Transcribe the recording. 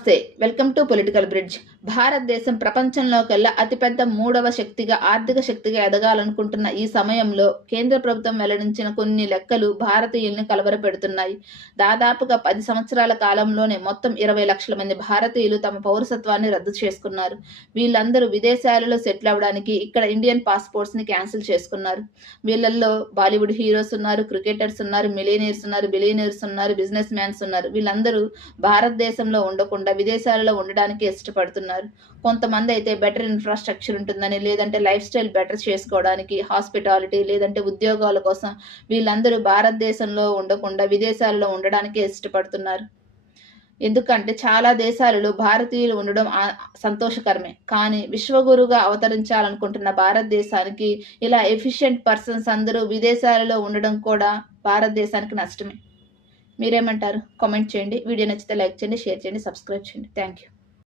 నమస్తే, welcome to political bridge. భారతదేశం ప్రపంచంలోకెల్లా అతిపెద్ద మూడవ శక్తిగా, ఆర్థిక శక్తిగా ఎదగాలనుకుంటున్న ఈ సమయంలో కేంద్ర ప్రభుత్వం వెల్లడించిన కొన్ని లెక్కలు భారతీయుల్ని కలవరపెడుతున్నాయి. దాదాపుగా 10 సంవత్సరాల కాలంలోనే మొత్తం 20 లక్షల మంది భారతీయులు తమ పౌరసత్వాన్ని రద్దు చేసుకున్నారు. వీళ్ళందరూ విదేశాలలో సెటిల్ అవ్వడానికి ఇక్కడ ఇండియన్ పాస్పోర్ట్స్ని క్యాన్సిల్ చేసుకున్నారు. వీళ్ళల్లో బాలీవుడ్ హీరోస్ ఉన్నారు, క్రికెటర్స్ ఉన్నారు, మిలియనీర్స్ ఉన్నారు, బిలియనీర్స్ ఉన్నారు, బిజినెస్ మ్యాన్స్ ఉన్నారు. వీళ్ళందరూ భారతదేశంలో ఉండకుండా విదేశాలలో ఉండడానికి ఇష్టపడుతున్నారు. కొంతమంది అయితే బెటర్ ఇన్ఫ్రాస్ట్రక్చర్ ఉంటుందని, లేదంటే లైఫ్ స్టైల్ బెటర్ చేసుకోవడానికి, హాస్పిటాలిటీ లేదంటే ఉద్యోగాల కోసం వీళ్ళందరూ భారతదేశంలో ఉండకుండా విదేశాలలో ఉండడానికే ఇష్టపడుతున్నారు. ఎందుకంటే చాలా దేశాలలో భారతీయులు ఉండడం సంతోషకరమే. కానీ విశ్వగురుగా అవతరించాలనుకుంటున్న భారతదేశానికి ఇలా ఎఫిషియెంట్ పర్సన్స్ అందరూ విదేశాలలో ఉండడం కూడా భారతదేశానికి నష్టమే. మీరేమంటారు? కామెంట్ చేయండి. వీడియో నచ్చితే లైక్ చేయండి, షేర్ చేయండి, సబ్స్క్రైబ్ చేయండి. Thank you.